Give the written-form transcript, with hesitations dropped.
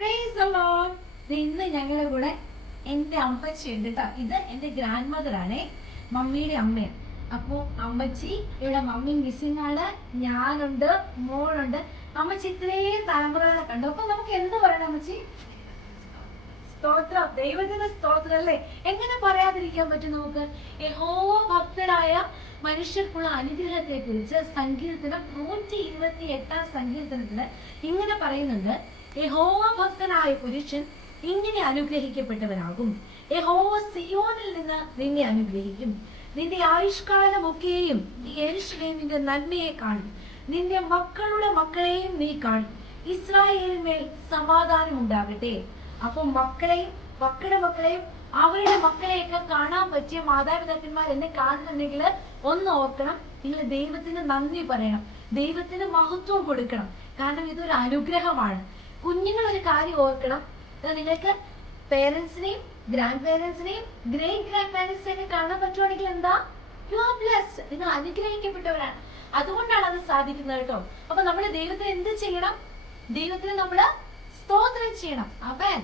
Praise the Lord. ഇന്ന് ഞങ്ങളുടെ കൂടെ എൻ്റെ അമ്മച്ചി ഉണ്ട് കേട്ടോ. ഇത് എൻ്റെ ഗ്രാൻഡ് മദർ ആണേ, മമ്മിയുടെ അമ്മയാണ്. അപ്പോൾ അമ്മച്ചി ഇവിടെ മമ്മി മിസ്സിംഗ് ആണ്, ഞാനുണ്ട്, മോളുണ്ട്. അമ്മച്ചി ഇത്രയും തലമുറകളെ കണ്ടു. അപ്പൊ നമുക്ക് എന്ത് പറയണം അമ്മച്ചി? സ്തോത്രം, ദൈവത്തിന്റെ സ്തോത്രം അല്ലേ. എങ്ങനെ പറയാതിരിക്കാൻ പറ്റും നമുക്ക്? യഹോവ ഭക്തരായ മനുഷ്യർക്കുള്ള അനുഗ്രഹത്തെ കുറിച്ച് സങ്കീർത്തനം 128 സങ്കീർത്തനത്തില് ഇങ്ങനെ പറയുന്നുണ്ട്. യഹോവ ഭക്തനായ പുരുഷൻ ഇങ്ങനെ അനുഗ്രഹിക്കപ്പെട്ടവനാകും. യഹോവ സിയോനിൽ നിന്ന് നിന്നെ അനുഗ്രഹിക്കും. നിന്റെ ആയുഷ്കാലമൊക്കെയും നീ യെരൂശലേമിന്റെ നന്മയെ കാണും. നിന്റെ മക്കളുടെ മക്കളെയും നീ കാണും. ഇസ്രായേലിന്മേൽ സമാധാനം ഉണ്ടാകട്ടെ. അപ്പൊ മക്കളെയും മക്കളുടെ മക്കളെയും അവരുടെ മക്കളെയൊക്കെ കാണാൻ പറ്റിയ മാതാപിതാക്കന്മാർ എന്നെ കാണുന്നുണ്ടെങ്കിൽ ഒന്ന് ഓർക്കണം, നിങ്ങൾ ദൈവത്തിന് നന്ദി പറയണം, ദൈവത്തിന് മഹത്വം കൊടുക്കണം. കാരണം ഇതൊരു അനുഗ്രഹമാണ്. കുഞ്ഞുങ്ങൾ ഒരു കാര്യം ഓർക്കണം, നിങ്ങൾക്ക് പേരൻസിനെയും ഗ്രാൻഡ് പേരൻസിനെയും ഗ്രേറ്റ് ഗ്രാൻഡ് പേരൻസിനെയൊക്കെ കാണാൻ പറ്റുവാണെങ്കിൽ എന്താ, യു ആർ ബ്ലെസ്ഡ്, നിങ്ങൾ അനുഗ്രഹിക്കപ്പെട്ടവരാണ്. അതുകൊണ്ടാണ് അത് സാധിക്കുന്നത് കേട്ടോ. അപ്പൊ നമ്മൾ ദൈവത്തിന് എന്ത് ചെയ്യണം? ദൈവത്തിന് നമ്മള് സ്തോത്രം ചെയ്യണം. അവൻ